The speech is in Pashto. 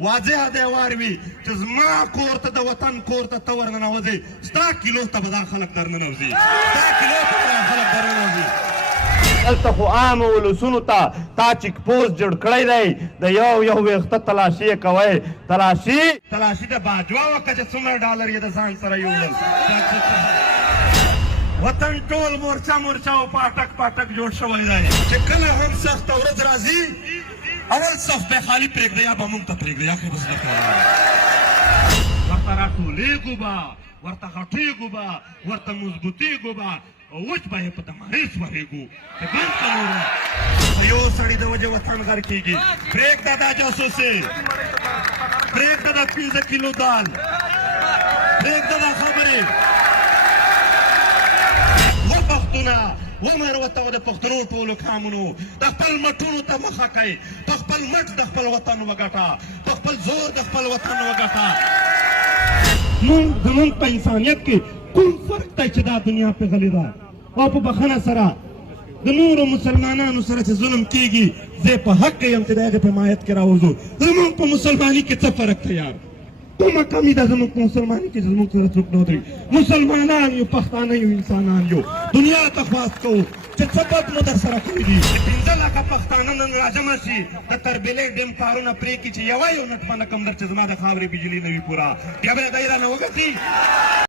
واضح دی واروي چې زما کور ته د وطن کور ته ته ورننوځې ستا کیلو ته به دا خلک درننوځي ستا کیلو ته به دا خلک درننوځي. دلته خو عامو ولسونو ته تا چیک پوسټ جوړ کړی دی د یو ویښته تلاشي یې کوئ. تلاشي د باجوا وکړه چې څومره ډالر یې د ځان سره یوړل. وطن ټول مورچه او پاټک جوړ شوی دی چې کله هم سخته ورځ راځي اول صف به خالي پرېږده یا به موږ ته پرېږده یا خو بس نه کوو. ورته راټولېږو به ورته غټېږو به ورته مضبوطېږو به وچ به یې په دمارې سورېږو چې بند که نوره په یو سړي د وجې وطن غر کېږي. پرېږده دا جاسوسې پرېږده دا 15 کیلو دال پرېږده دا خبرې پښتونه ومر ورته د پښتنو ټولو کامونو د خپل مټونو ته مخه کوئ. په خپل مټ د خپل وطن وګټه په خپل زور د خپل وطن وګټه. زمونږ په انسانیت کې کوم فرق دی چې دا دنیا پې غلې ده او په بخښنه سره د نورو مسلمانانو سره چې ظلم کېږي زه په حق یم چې د هغې په حمایت کې راوځو. زمونږ په مسلماني کې څه فرق دی یار؟ کومه کمی ده زموږ په مسلماني کې چې زموږ سره څوک نه ودرېږي؟ مسلمانان یو پښتانه یو انسانان یو دنیا ته خواست کوو چې څه بد مو در سره کړي دي. 15 لکه پښتانه نن راجمع شي د تربیلې ډیم کارونه پرې کړي چې یوه یو نټ په نه کم در چې زما د خاورې بجلي نه وي پوره بیا به یې دی رانه وګټي.